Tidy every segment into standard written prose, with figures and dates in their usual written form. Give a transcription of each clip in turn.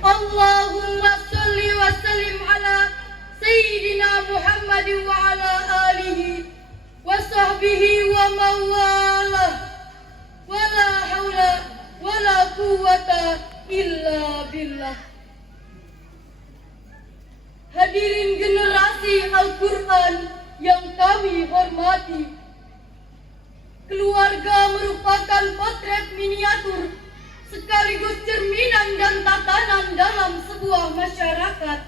Allahumma salli wa sallim ala Sayyidina Muhammad wa ala alihi wa sahbihi wa mawalah. Wala hawla wala quwwata illa billah. Hadirin generasi Al-Quran yang kami hormati, keluarga merupakan potret miniatur sekaligus cerminan dan tatanan dalam sebuah masyarakat.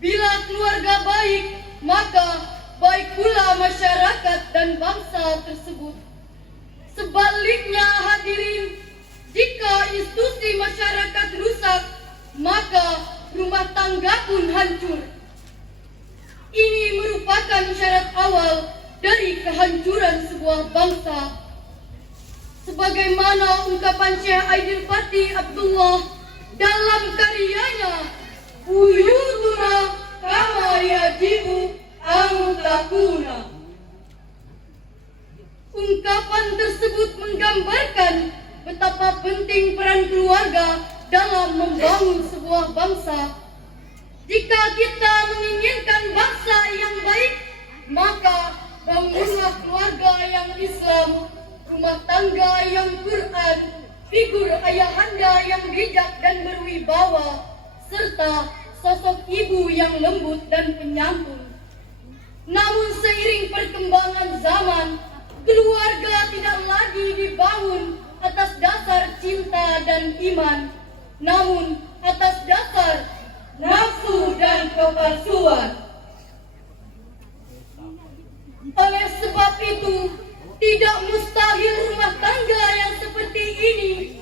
Bila keluarga baik, maka baik pula masyarakat dan bangsa tersebut. Sebaliknya hadirin, jika institusi masyarakat rusak, maka rumah tangga pun hancur. Ini merupakan syarat awal dari kehancuran sebuah bangsa. Sebagaimana ungkapan Syekh Aidil Fatih Abdullah dalam karyanya Buyutuna kama yajibu an takuna. Ungkapan tersebut menggambarkan betapa penting peran keluarga dalam membangun sebuah bangsa. Jika kita menginginkan bangsa yang baik, maka bangunlah keluarga yang Islam, rumah tangga yang Quran, figur ayahanda yang bijak dan berwibawa, serta sosok ibu yang lembut dan penyantun. Namun seiring perkembangan zaman, keluarga tidak lagi dibangun atas dasar cinta dan iman, namun atas dasar nafsu dan kepalsuan. Oleh sebab itu, tidak mustahil rumah tangga yang seperti ini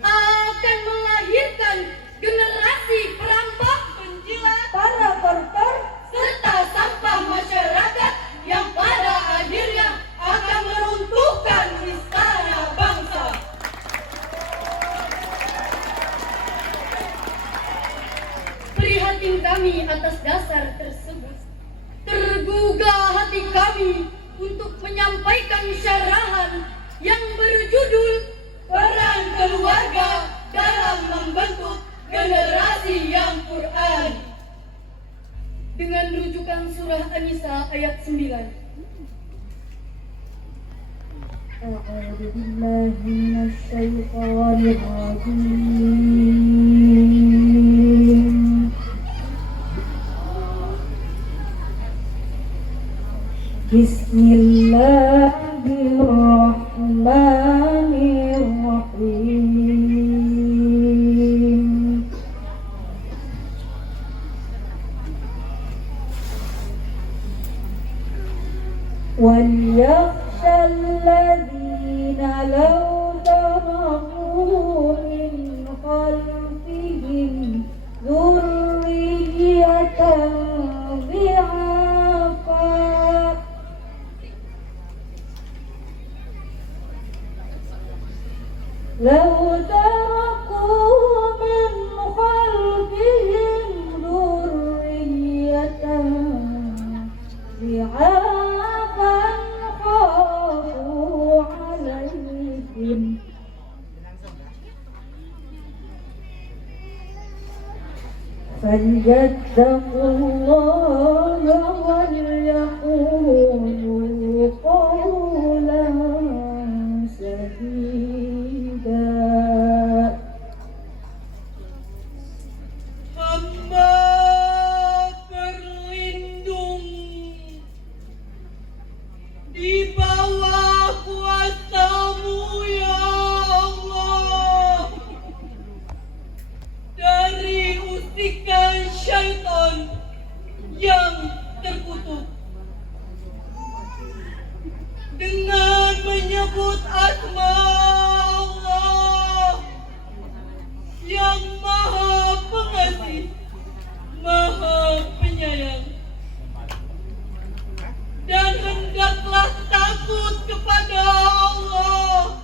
akan melahirkan generasi perampok, penjilat, para koruptor, serta sampah masyarakat yang pada akhirnya akan meruntuhkan istana bangsa. Prihatin kami atas dasar tersebut. Tergugah hati kami untuk menyampaikan syarahan yang berjudul Peran Keluarga dalam Membentuk Generasi yang Quran, dengan rujukan surah An-Nisa ayat 9. A'udzu billahi minasyaitonir rajim. Bismillahirrahmanirrahim. وَلْيَخْشَ الَّذِينَ لَوْ تَرَكُوا مِنْ خَلْفِهِمْ ذُرِّيَّةً ضِعَافًا لَوْ تَرَكُوا مِنْ خَلْفِهِمْ ذُرِّيَّةً ضِعَافًا خَافُوا عَلَيْهِمْ فَلْيَتَّقُوا اللَّهَ وَلْيَقُولُوا قَوْلًا سَدِيدًا. Hamba berlindung di bawah kuasa-Mu ya Allah dari usikan syaitan yang terkutuk. Dengan menyebut asma Allah yang Maha Pengasih, Maha Penyayang, dan hendaklah takut kepada Allah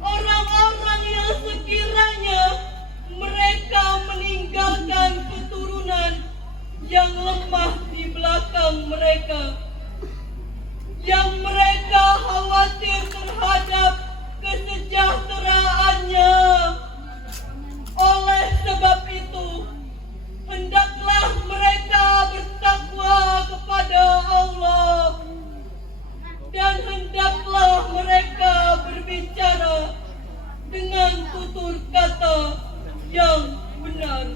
orang-orang yang sekiranya mereka meninggalkan keturunan yang lemah di belakang mereka, yang mereka khawatir terhadap kesejahteraannya. Oleh sebab mereka yang benar.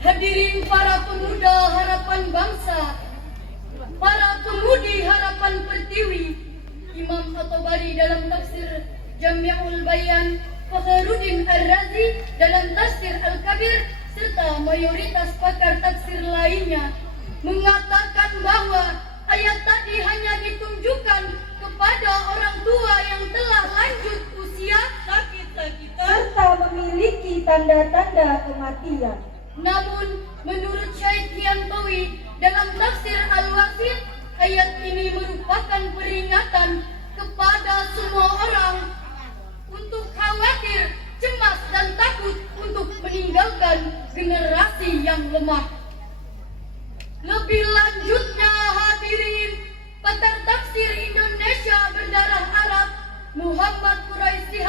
Hadirin para pemuda harapan bangsa, para pemudi harapan pertiwi, Imam At-Tabari dalam tafsir Jami'ul Bayan, Fakhruddin Ar-Razi dalam tafsir Al-Kabir, serta mayoritas pakar tafsir lainnya mengatakan bahwa ayat tadi hanya ditunjukkan kepada orang tua yang telah lanjut usia, sakit-sakitan, serta memiliki tanda-tanda kematian. namun menurut Syekh Hiantawi dalam tafsir Al-Wasit, ayat ini merupakan peringatan kepada semua orang untuk khawatir, cemas dan takut untuk meninggalkan generasi yang lemah. Lebih lanjutnya hadirin, pakar tafsir Indonesia berdarah Arab Muhammad Quraisy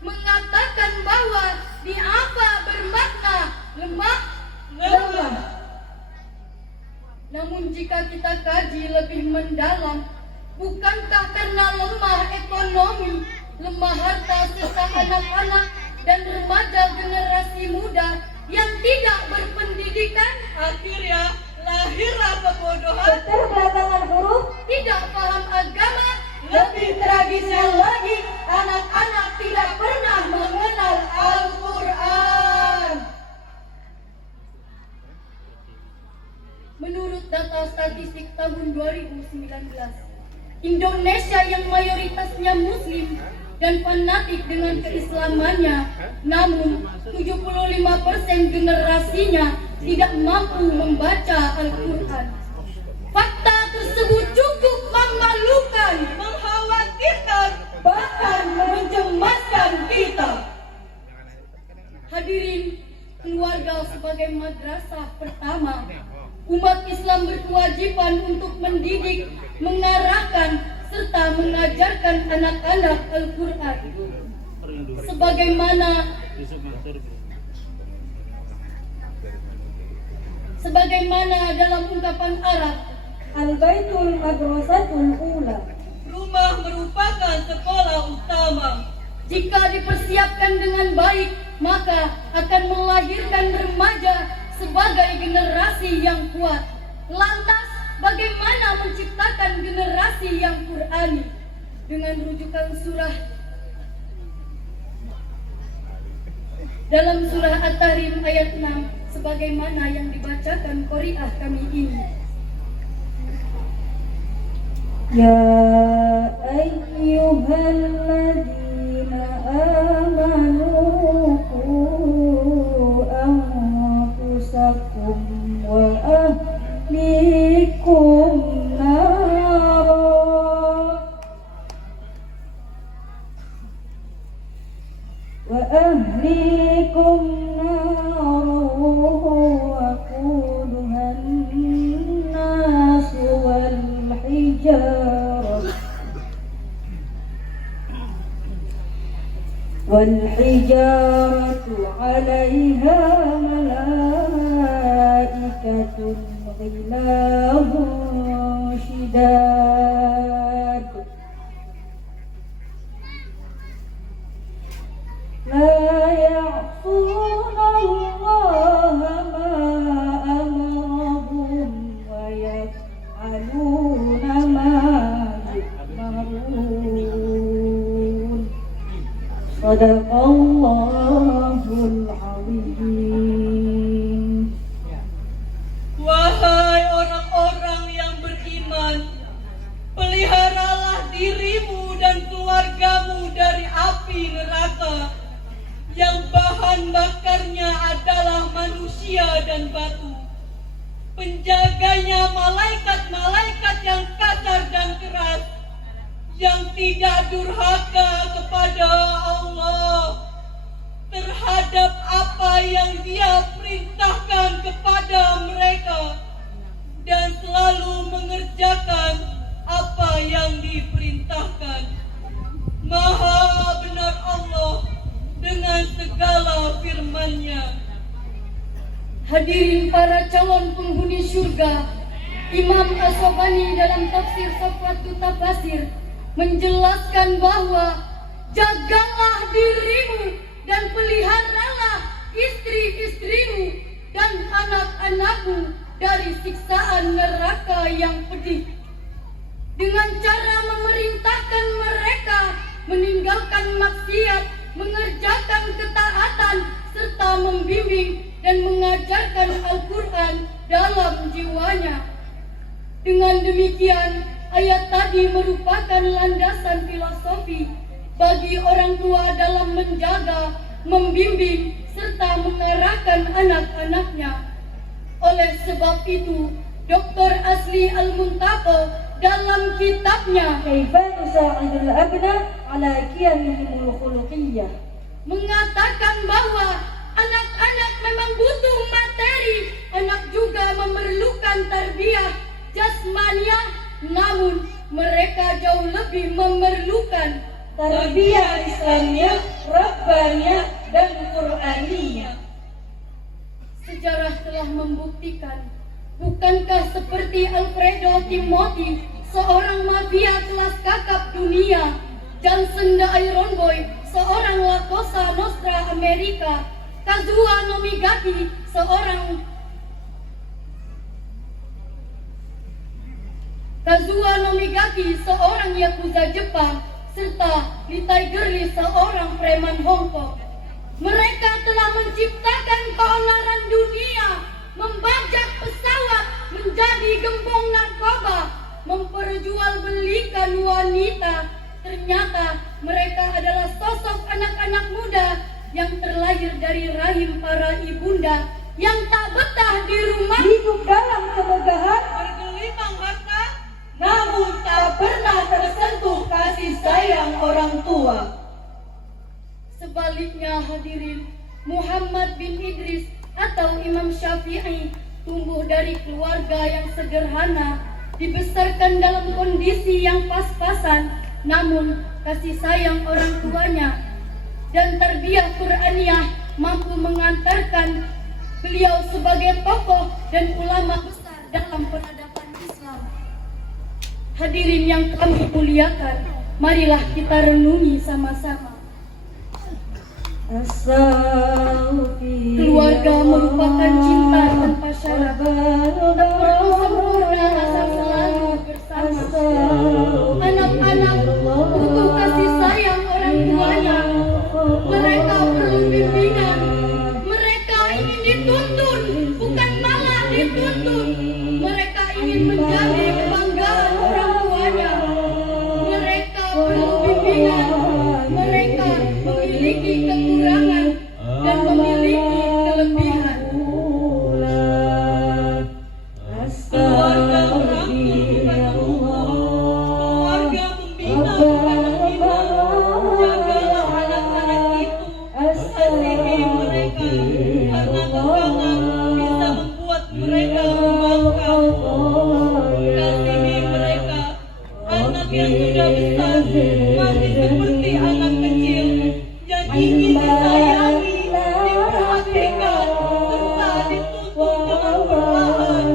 mengatakan bahwa di apa bermakna lemah? Namun jika kita kaji lebih mendalam, bukankah karena lemah ekonomi, lemah harta serta anak-anak dan remaja generasi muda yang tidak berpendidikan, akhirnya lahirlah kebodohan, Keterbelakangan huruf, tidak paham agama, lebih tragisnya lagi, anak-anak tidak pernah mengenal Al-Quran. Menurut data statistik tahun 2019, Indonesia yang mayoritasnya muslim dan fanatik dengan keislamannya, namun 75% generasinya tidak mampu membaca Al-Quran. Fakta tersebut cukup memalukan, mengkhawatirkan, Bahkan mencemaskan kita. Hadirin, keluarga sebagai madrasah pertama, umat Islam berkewajiban untuk mendidik, mengarahkan, serta mengajarkan anak-anak Al-Quran. Sebagaimana dalam ungkapan Arab, Al-Baitul Madrasatul Ula. rumah merupakan sekolah utama. jika dipersiapkan dengan baik, maka akan melahirkan remaja sebagai generasi yang kuat. Lantas, bagaimana menciptakan generasi yang Qur'ani? Dengan rujukan surah dalam surah At-Tahrim ayat 6, sebagaimana yang dibacakan qori'ah kami ini. Ya ayyuhalladzina amanu qu anfusakum wa ahlikum nara وقودها الناس والحجارة عليها ملائكة غلاظ شداد لا يعصون الله ما أمرهم ويفعلون ما يؤمرون صدق الله العظيم. Wahai orang-orang yang beriman, peliharalah dirimu dan keluargamu dari api neraka yang bahan bakarnya adalah manusia dan batu. Penjaganya malaikat-malaikat yang kasar dan keras, yang tidak durhaka kepada Allah terhadap apa yang Dia perintahkan kepada mereka dan selalu mengerjakan apa yang diperintahkan. Maha benar Allah dengan segala firman-Nya. Hadirin para calon penghuni surga, Imam As-Sobhani dalam tafsir Safatul Tafasir menjelaskan bahwa jagalah dirimu serta membimbing dan mengajarkan Al-Quran dalam jiwanya. Dengan demikian, ayat tadi merupakan landasan filosofi bagi orang tua dalam menjaga, membimbing, serta mengarahkan anak-anaknya. Oleh sebab itu, Dr. Asli Al-Muntaqo dalam kitabnya كيف نساعد الأبناء على قيمهم الخلقية mengatakan bahwa anak-anak memang butuh materi, anak juga memerlukan tarbiyah jasmaniah, namun mereka jauh lebih memerlukan tarbiyah Islamiyah, Rabbaniyah, dan Qur'aniyah. Sejarah telah membuktikan, bukankah seperti Alfredo Timothy, seorang mafia kelas kakap dunia, Johnson the Iron Boy, seorang La Cosa Nostra Amerika, Kazuo Nomigaki, seorang Yakuza Jepang, serta Lee Tiger Lee, seorang preman Hong Kong. Mereka telah menciptakan keonaran dunia, membajak pesawat, menjadi gembong narkoba, memperjualbelikan wanita. Ternyata mereka adalah sosok anak-anak muda yang terlahir dari rahim para ibunda yang tak betah di rumah, Hidup dalam kemegahan, bergelimang harta, namun tak pernah tersentuh kasih sayang orang tua. Sebaliknya hadirin, Muhammad bin Idris atau Imam Syafi'i tumbuh dari keluarga yang sederhana, dibesarkan dalam kondisi yang pas-pasan, namun kasih sayang orang tuanya dan tarbiyah Qur'aniyah mampu mengantarkan beliau sebagai tokoh dan ulama besar dalam peradaban Islam. Hadirin yang kami muliakan, marilah kita renungi sama-sama. Keluarga merupakan cinta tanpa syarat, tak perlu sempurna asal selalu bersama. Anak-anak butuh kasih sayang orang tuanya. Mereka perlu bimbingan. Mereka ingin dituntun, bukan malah dituntun. Mereka ingin menjadi kebanggaan orang tuanya. Mereka perlu bimbingan. Mereka memiliki kekurangan dan memiliki kelebihan. keluarga merangkul bukan mengukur, keluarga membina bukan menghina. Jagalah anak-anak itu, kasihi mereka, karena kekurangan bisa membuat mereka membangkang. Kasihi mereka, anak yang sudah besar masih seperti anak kecil yang ingin disayangi, diperhatikan, serta dituntun dengan perlahan.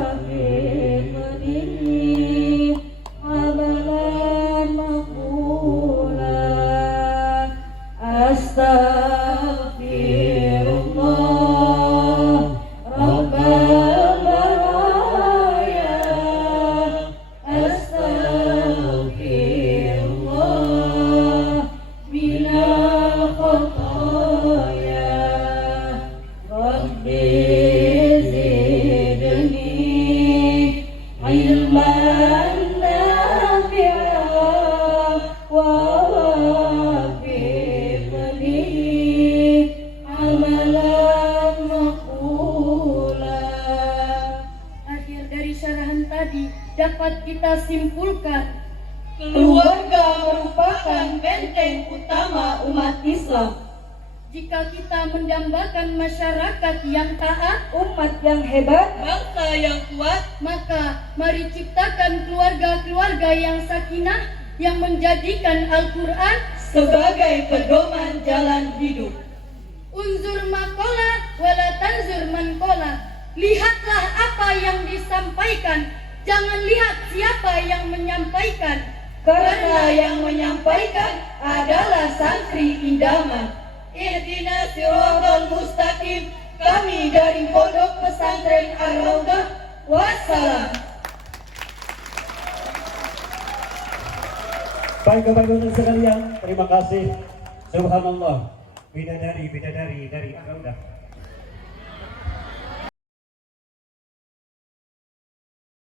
Astaghfirullah Rabbal baraya. Astaghfirullah minal khataya. Rabbi zidni ilman nafi'an wa dapat kita simpulkan, keluarga merupakan benteng utama umat Islam. Jika kita mendambakan masyarakat yang taat, Umat yang hebat, Bangsa yang kuat, maka mari ciptakan keluarga-keluarga yang sakinah, yang menjadikan Al-Quran sebagai pedoman jalan hidup. unzur makola wala tanzur mankola. Lihatlah apa yang disampaikan, jangan lihat siapa yang menyampaikan. Karena yang menyampaikan adalah santri idaman. Ihdinas siratal mustaqim. Kami dari Pondok Pesantren Ar-Raudah. Wassalam. Baik Bapak-Ibu sekalian, terima kasih. Subhanallah, bidadari dari Ar-Raudah.